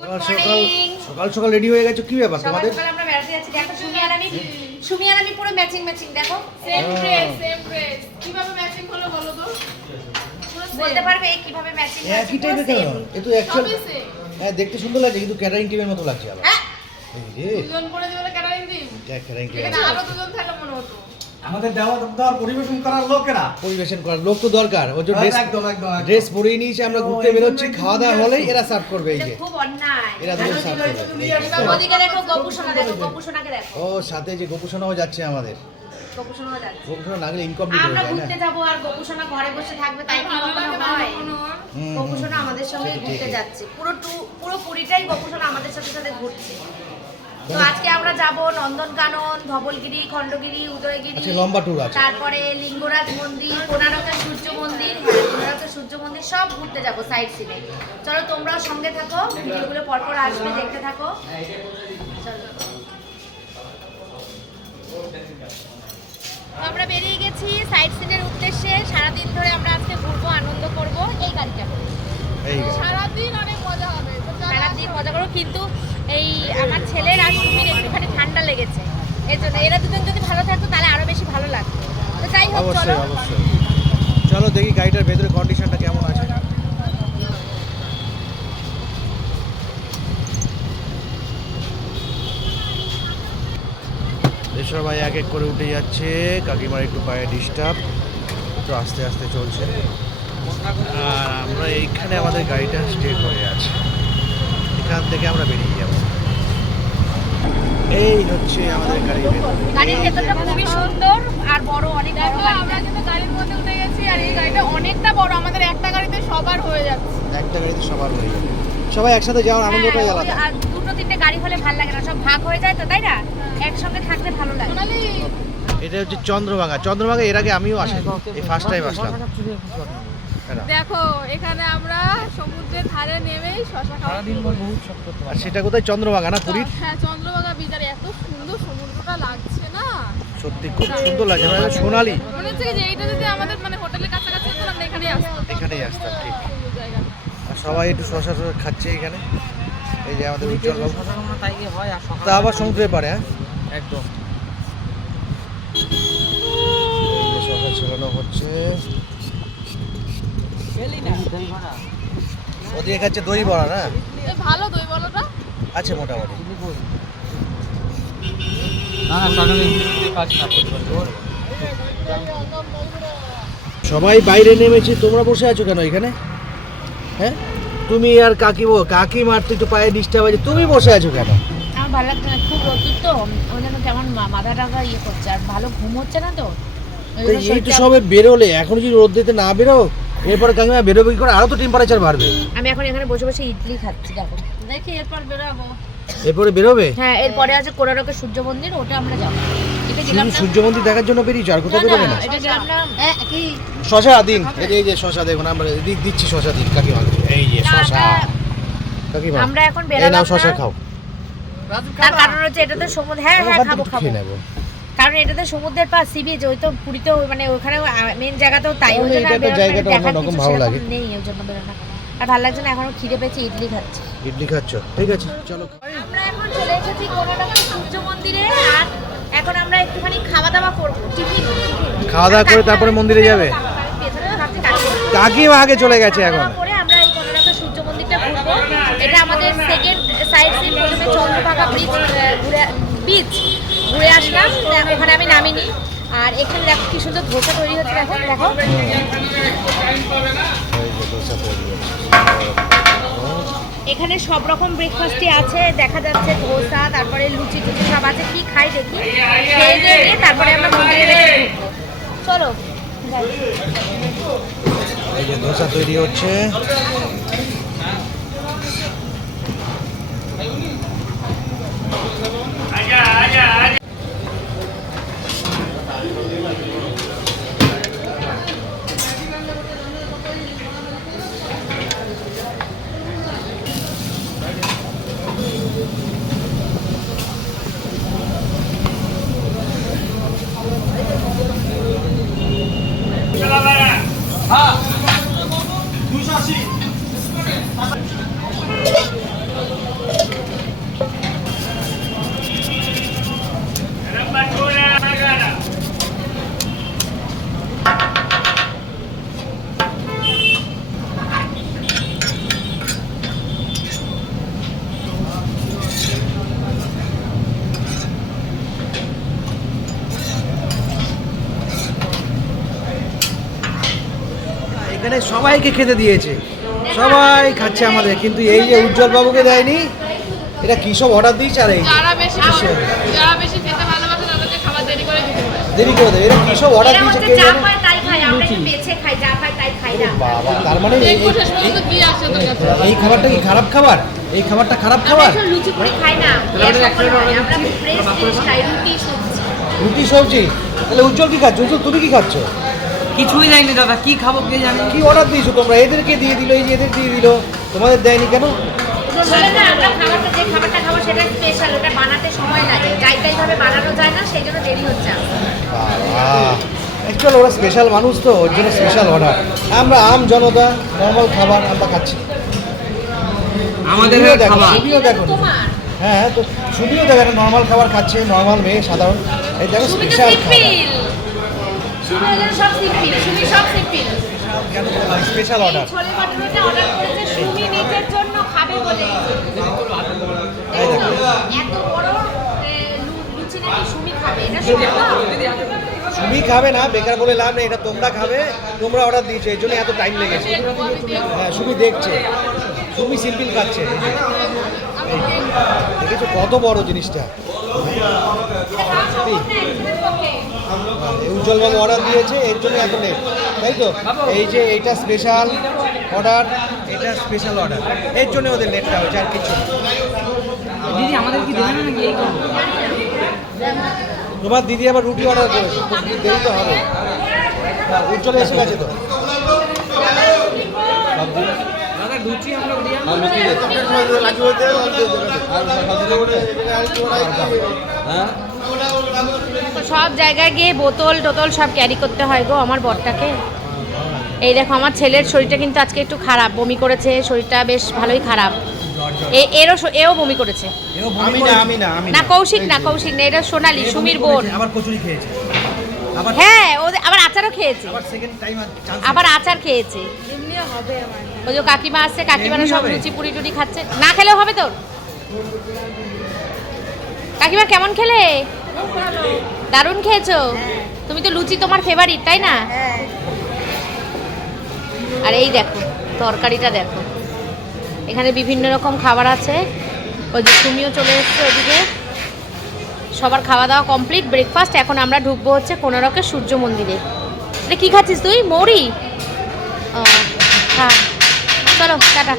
সকাল সকাল সকাল সকাল রেডি হয়ে গেছো। কি ব্যাপার তোমাদের? সকাল আমরা বেড়াতে যাচ্ছি। দেখো সুমি আর আমি সুমি আর আমি পুরো ম্যাচিং ম্যাচিং দেখো। সেম ড্রেস সেম ড্রেস কীভাবে ম্যাচিং হলো বলো তো? পুরো বলতে পারবে এই কীভাবে ম্যাচিং একই টাইপের কেন? এ তো অ্যাকচুয়াল হ্যাঁ দেখতে সুন্দর লাগছে কিন্তু ক্যাটারিং টিমের মতো লাগছে আবার। হ্যাঁ। দুজন করে দিলে ক্যাটারিং টিম ক্যাটারিং টিম আরও দুজন থাকলে মনে হতো। আমাদের দেওয়া দেওয়ার পরিবেশন করার লোকেরা। পরিবেশন করার লোক তো দরকার। ওই যে ড্রেস একদম, একদম। ড্রেস পরিয়ে নিয়েছে আমরা ঘুরতে বেরোচ্ছি খাওয়া দাওয়া হলেই এরা সার্ভ করবে এই যে। খুব অন্যায়। এরা দুজন সার্ভ করবে। ওদিকে দেখো গোপুসোনা দেখো গোপুসোনাকে দেখো। ও সাথে যে গোপুসোনাও যাচ্ছে আমাদের। গোপুসোনাও যাচ্ছে। গোপুসোনা না গেলে ইনকমপ্লিট আমরা হয়ে যায় ঘুরতে না আর গোপুসোনা ঘরে বসে থাকবে তাই কি কখনো হয়? কখনো হুম, হুম, গোপুসোনা আমাদের সঙ্গে ঘুরতে যাচ্ছে। পুরো পুরো পুরীটাই গোপুসোনা আমাদের সাথে সাথে ঘুরছে। তো আজকে আমরা যাব নন্দনকানন ধবলগিরি খণ্ডগিরি উদয়গিরি আচ্ছা, লম্বা tour আছে। তারপরে লিঙ্গরাজ মন্দির কোনারকের সূর্য মন্দির হ্যাঁ কোনারকের সূর্য মন্দির সব ঘুরতে যাব সাইড সিনে চলো তোমরাও সঙ্গে থাকো ভিডিওগুলো পরপর আসবে দেখতে থাকো। তো আমরা বেরিয়ে গেছি সাইড সিনের উদ্দেশ্যে। সারাদিন ধরে আমরা আজকে ঘুরবো আনন্দ করব এই গাড়িটা। সারাদিন অনেক মজা হবে। সারাদিন মজা করব কিন্তু এই আমার ছেলের আর সুমির একটুখানি ঠান্ডা লেগেছে এর জন্য এরা দুজন যদি ভালো থাকতো তাহলে আরও বেশি ভালো লাগতো। তো যাই হোক চলো। অবশ্যই। অবশ্যই চলো দেখি গাড়িটার ভেতরে কন্ডিশনটা কেমন আছে। এসব ভাই এক এক করে উঠে যাচ্ছে। কাকিমার একটু পায়ে ডিস্টার্ব একটু আস্তে আস্তে চলছে। আর আমরা এইখানে আমাদের গাড়িটা স্টে করে আছে। এখান থেকে আমরা বেরিয়ে এই হচ্ছে আমাদের গাড়ির ভেতর। গাড়ির ভেতরটা খুবই সুন্দর আর বড় অনেক বড় আমরা কিন্তু গাড়ির মধ্যে উঠে গেছি আর এই গাড়িটা অনেকটা বড়। আমাদের একটা গাড়িতে সবার হয়ে যাচ্ছে। একটা গাড়িতে সবার হয়ে যাবে। সবাই একসাথে যাওয়ার আনন্দটাই হ্যাঁ, আলাদা। আর দুটো তিনটে গাড়ি হলে ভালো লাগে না। সব ভাগ হয়ে যায় তো তাই না? একসঙ্গে থাকলে ভালো লাগে। এটা হচ্ছে চন্দ্রভাঙা চন্দ্রভাঙা এর আগে আমিও আসি এই ফার্স্ট টাইম আসলাম। দেখো এখানে আমরা সমুদ্রের ধারে নেমেই শশা খাওয়া আর সেটা কোথায়? চন্দ্রভাঙা না পুরীর? হ্যাঁ চন্দ্রভাগা বিজারে এত সুন্দর সমুদ্রটা লাগছে না? সত্যি খুব সুন্দর লাগছে। মানে সোনালি। মনে হচ্ছে যে এইটা যদি আমাদের মানে হোটেলের কাছাকাছি হতো আমরা এখানেই আসতাম। এখানেই আসতাম ঠিক। আর সবাই একটু শশা খাচ্ছে এখানে। এই যে আমাদের উজ্জ্বল বাবু। হয় তা আবার সমুদ্রে পারে হ্যাঁ? একদম। শশা ছেলানো হচ্ছে। ওদিকে খাচ্ছে দই বড়া না? ভালো দই বলোটা আছে মোটামুটি। না না সকালে কাজ না সবাই বাইরে নেমেছি তোমরা বসে আছো কেন এখানে? হ্যাঁ? তুমি আর কাকিমো কাকিমার তো একটু পায়ে ডিস্টার্ব আছে তুমি বসে আছো কেন? আমার ভালো লাগছে না খুব রোদ্দুর তো। ওই জন্য কেমন মাথা টাথা ইয়ে করছে আর ভালো ঘুম হচ্ছে না তো? এই তো সবে বেরোলে এখন যদি রোদ দিতে না বেরো এরপরে কাকিমা বেরোবে কি করে? আরও তো টেম্পারেচার বাড়বে। আমি এখন এখানে বসে বসে ইডলি খাচ্ছি দেখো। দেখি এরপর বেরোবো। এরপরে বেরোবে? হ্যাঁ এরপরে আছে কোনারকের সূর্য মন্দির ওটা আমরা যাব। এটা শুধু সূর্য মন্দির দেখার জন্য বেরিয়েছো আর কোথাও না, বেরোবে না, এটা হ্যাঁ, কি? শশা দিন। এই যে শশা দেখুন আমরা দি- দিচ্ছি শশা দিন কাকিমা। এই যে শশা। এটা- কাকিমা আমরা এখন বেরোলাম শশা। খাও। তার কারণ হচ্ছে এটাতে সমুদ্র হ্যাঁ হ্যাঁ খাব খাব। কারণ এটাতে সমুদ্রের পাশ সি বিচ ওই তো পুরীতেও মানে ওখানে মেন জায়গাতেও তাই ওই জন্য জায়গাটা অন্যরকম ভালো লাগে। নেই ওই জন্য বেরোনো আর ভালো লাগছে না এখনও খিদে পেয়েছে ইডলি খাচ্ছি। ইডলি খাচ্ছ? ঠিক আছে চলো। আমরা এখন চলে এসেছি কোনারকের সূর্য মন্দিরে আর এখন আমরা একটুখানি খাওয়া দাওয়া করব। টিফিন খাওয়া দাওয়া করে তারপরে মন্দিরে যাবে? কাকিমা। আগে চলে গেছে এখন। আমরা এই কোনারকের সূর্য মন্দিরটা ঘুরবো। এটা আমাদের সেকেন্ড সাইড সিন প্রথমে চন্দ্রভাগা ব্রিজ ঘুরে বিচ ঘুরে আসলাম। ওখানে আমি নামিনি। আর এখানে দেখো কি সুন্দর ধোসা তৈরি হচ্ছে, দেখো দেখো। এখানে সব রকম ব্রেকফাস্টই আছে, দেখা যাচ্ছে ধোসা, তারপরে লুচি টুচি সব আছে। কি খাই দেখি? খেয়ে নিয়ে তারপরে আমরা মন্দিরে চলো। দোসা তৈরি হচ্ছে। মানে সবাইকে খেতে দিয়েছে। সবাই খাচ্ছে আমাদের কিন্তু এই যে উজ্জ্বল বাবুকে দেয়নি এটা কি সব অর্ডার দিয়েছে? আর এই যারা বেশি যারা বেশি খেতে ভালোবাসে তাদেরকে খাবার দেরি করে দিতে দেরি করে দেবে। এটা কি সব অর্ডার দিয়েছে কে জানে? বাবা তার মানে এই- খাবারটা কি খারাপ খাবার? এই খাবারটা খারাপ খাবার? রুটি সবজি? তাহলে উজ্জ্বল কি খাচ্ছ? উজ্জ্বল তুমি কি খাচ্ছ? কিছুই দেয়নি দাদা কি খাব কে জানে? কি অর্ডার দিয়েছ তোমরা? এদেরকে দিয়ে দিলো এই যে এদের দিয়ে দিলো তোমাদের দেয়নি কেন? বলে না আমরা খাবারটা যে খাবারটা খাব সেটা স্পেশাল ওটা বানাতে সময় লাগে। যাই তাই ভাবে বানানো যায় না সেই জন্য দেরি হচ্ছে আমাদের। অ্যাকচুয়াল ওরা স্পেশাল মানুষ তো ওর জন্য স্পেশাল অর্ডার আমরা আম জনতা নর্মাল খাবার আমরা খাচ্ছি। আমাদের দেখো, খাবার। দেখো। হ্যাঁ তো দেখো নর্মাল খাবার খাচ্ছে নর্মাল মেয়ে সাধারণ। এই দেখো স্পেশাল হলো সব সিম্পল সুমি সব সিম্পল স্পেশাল অর্ডার ছোলে ভাটুরেটা অর্ডার করেছে সুমি নিজের জন্য খাবে বলে। এত বড় লুচি নাকি সুমি খাবে? এটা না বেকার বলে লাভ নেই এটা তোমরা খাবে তোমরা অর্ডার দিয়েছ এই জন্য এত টাইম লেগেছে। হ্যাঁ সুমি দেখছে। সুমি সিম্পল খাচ্ছে। দেখেছ কত বড় জিনিসটা? উজ্জ্বল বাবু অর্ডার দিয়েছে এর জন্য এত লেট তাই তো? এই যে এইটা স্পেশাল অর্ডার এটা স্পেশাল অর্ডার এর জন্য ওদের লেটটা হয়েছে আর কিছু। দিদি আমাদের কি দেবে নাকি এই তোমার দিদি আবার রুটি অর্ডার করেছে দেরি তো হবে। হ্যাঁ, উজ্জ্বল এসে গেছে তো। দাদা লুচি আমরা দিয়ে তো সব জায়গায় গিয়ে বোতল টোতল সব ক্যারি করতে হয় গো আমার বরটাকে। এই দেখো আমার ছেলের শরীরটা কিন্তু আজকে একটু খারাপ বমি করেছে শরীরটা বেশ ভালোই খারাপ। এ- এরও এও বমি করেছে। না আমি না আমি না। কৌশিক না কৌশিক না এটা সোনালি সুমির বোন। আবার কচুরি খেয়েছে। হ্যাঁ ওদের আবার আচারও খেয়েছে। আবার সেকেন্ড টাইম চান্স আবার আচার খেয়েছে। ওই যে কাকিমা আসছে কাকিমারা সব লুচি পুরি টুরি খাচ্ছে। না খেলেও হবে তোর। কাকিমা কেমন খেলে? দারুণ খেয়েছো? তুমি তো লুচি তোমার ফেভারিট তাই না? আর এই দেখো, তরকারিটা দেখো। এখানে বিভিন্ন রকম খাবার আছে। ওই যে তুমিও চলে এসছো ওদিকে সবার খাওয়া দাওয়া কমপ্লিট ব্রেকফাস্ট এখন আমরা ঢুকবো হচ্ছে কোনারকের সূর্য মন্দিরে। এটা কী খাচ্ছিস তুই? মৌরি? হ্যাঁ। চলো, টাটা।